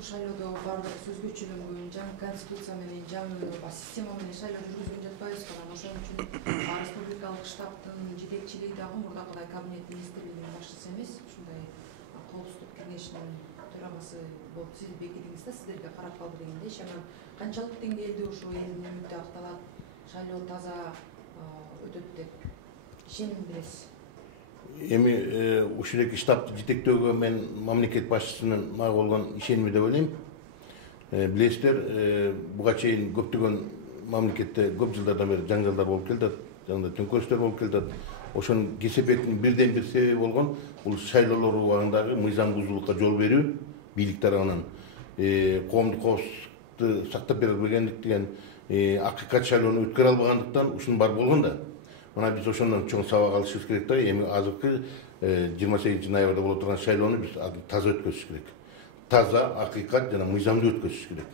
Ошол шайлоодо баардык сөзгөчүлүк жаңы конституция менен жаңы система менен шайлоо жүргүзүлүп жатпайбызбы? Анан ошон үчүн республикалык штабтын жетекчилиги дагы мурдакыдай кабинет министрлигинин башчысы эмес, ушундай коопсуздук кеңешинин төрагасы болуп сиз бекитиңиз да, сиздерге карап калды дегенде иш анан канчалык деңгээлде ошо элдин үмүтү акталат, шайлоо таза өтөт деп ишеним бересиз? Эми ушул эки штабты жетектөөгө мен мамлекет башчысынын мага болгон ишеними деп ойлойм. Билесиздер, буга чейин көптөгөн мамлекетте көп жылдардан бери жаңжалдар болуп келатат, жана төңкөрүштөр болуп келатат. Ошонун кесепетинин бирден бир себеби болгон бул шайлоолор убагындагы мыйзам бузуулукка жол берүү, бийлик тарабынан коомдук коопсуздукту сактап бере албагандык деген акыйкат шайлоону өткөрө албагандыктан ушунун баары болгон да. Мына биз ошондон чоң сабак алышыбыз керек да. Эми азыркы 28 ноябрда боло турган шайлоону биз таза өткөзүш керек. Таза, акыйкат жана мыйзамдуу өткөзүш керек.